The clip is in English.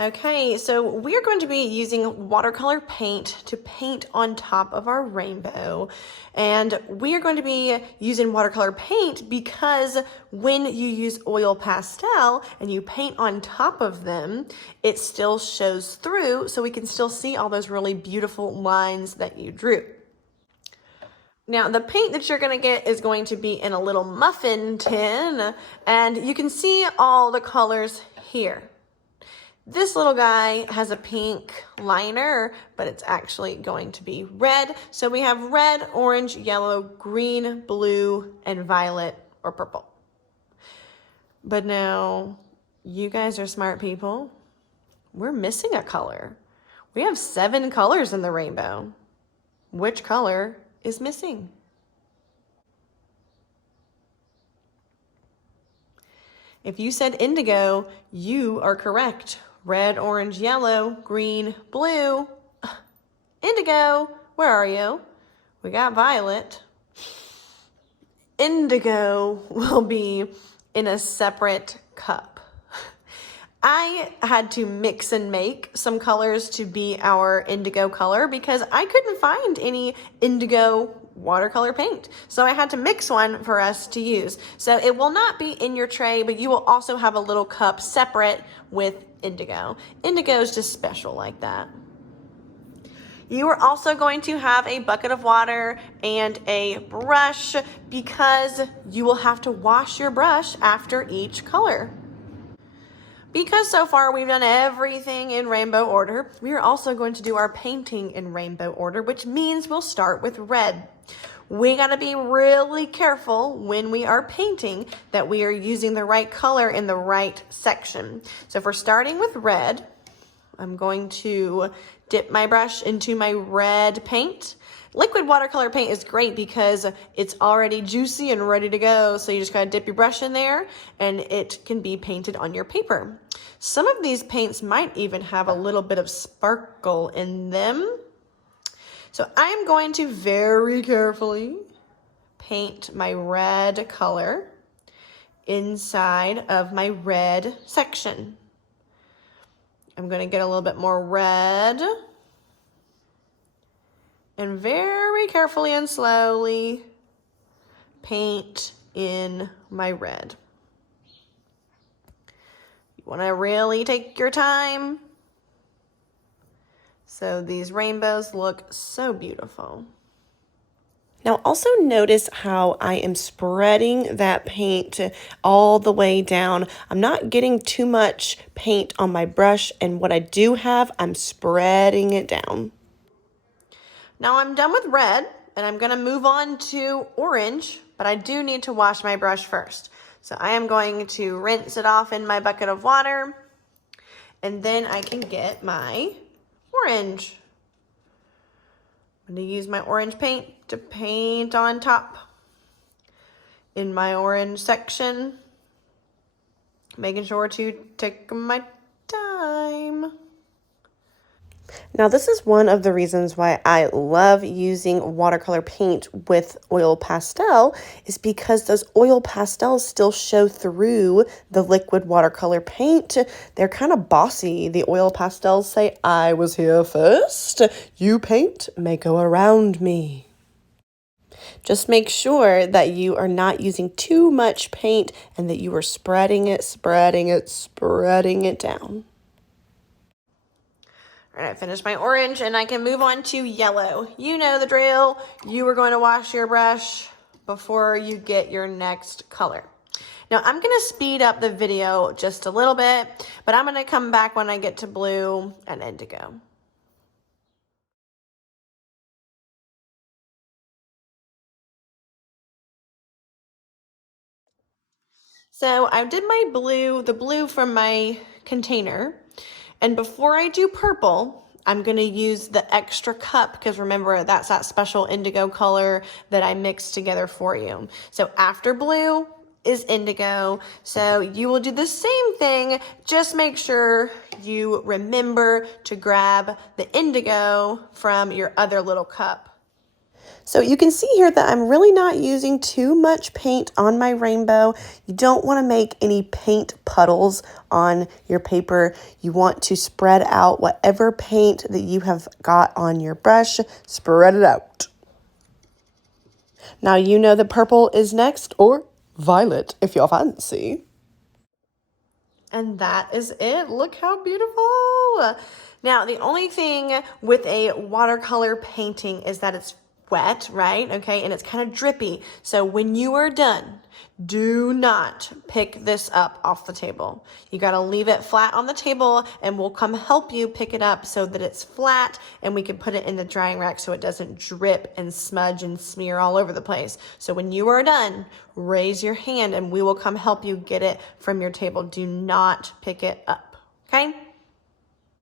Okay, so we're going to be using watercolor paint to paint on top of our rainbow. And we are going to be using watercolor paint because when you use oil pastel and you paint on top of them, it still shows through, so we can still see all those really beautiful lines that you drew. Now, the paint that you're going to get is going to be in a little muffin tin, and you can see all the colors here. This little guy has a pink liner, but it's actually going to be red. So we have red, orange, yellow, green, blue, and violet or purple. But now, you guys are smart people. We're missing a color. We have 7 colors in the rainbow. Which color is missing? If you said indigo, you are correct. Red, orange, yellow, green, blue. Indigo, where are you? We got violet. Indigo will be in a separate cup. I had to mix and make some colors to be our indigo color because I couldn't find any indigo watercolor paint. So I had to mix one for us to use. So it will not be in your tray, but you will also have a little cup separate with indigo. Indigo is just special like that. You are also going to have a bucket of water and a brush because you will have to wash your brush after each color. Because so far we've done everything in rainbow order, we are also going to do our painting in rainbow order, which means we'll start with red. We gotta be really careful when we are painting that we are using the right color in the right section. So if we're starting with red, I'm going to dip my brush into my red paint. Liquid watercolor paint is great because it's already juicy and ready to go. So you just gotta dip your brush in there and it can be painted on your paper. Some of these paints might even have a little bit of sparkle in them. So I am going to very carefully paint my red color inside of my red section. I'm gonna get a little bit more red. And very carefully and slowly paint in my red. You want to really take your time so these rainbows look so beautiful. Now also notice how I am spreading that paint all the way down. I'm not getting too much paint on my brush, and what I do have, I'm spreading it down. Now I'm done with red and I'm gonna move on to orange, but I do need to wash my brush first. So I am going to rinse it off in my bucket of water and then I can get my orange. I'm gonna use my orange paint to paint on top in my orange section, making sure to take my time. Now, this is one of the reasons why I love using watercolor paint with oil pastel is because those oil pastels still show through the liquid watercolor paint. They're kind of bossy. The oil pastels say, I was here first. You paint may go around me. Just make sure that you are not using too much paint and that you are spreading it down. All right, I finished my orange and I can move on to yellow. You know the drill. You are going to wash your brush before you get your next color. Now I'm gonna speed up the video just a little bit, but I'm gonna come back when I get to blue and indigo. So I did my blue, the blue from my container, and before I do purple, I'm gonna use the extra cup because remember that's that special indigo color that I mixed together for you. So after blue is indigo. So you will do the same thing, just make sure you remember to grab the indigo from your other little cup. So you can see here that I'm really not using too much paint on my rainbow. You don't want to make any paint puddles on your paper. You want to spread out whatever paint that you have got on your brush, spread it out. Now you know that purple is next, or violet if y'all fancy. And that is it. Look how beautiful. Now, the only thing with a watercolor painting is that it's wet, right? Okay, and it's kind of drippy. So when you are done, do not pick this up off the table. You got to leave it flat on the table, and we'll come help you pick it up so that it's flat and we can put it in the drying rack so it doesn't drip and smudge and smear all over the place. So when you are done, raise your hand and we will come help you get it from your table. Do not pick it up, okay?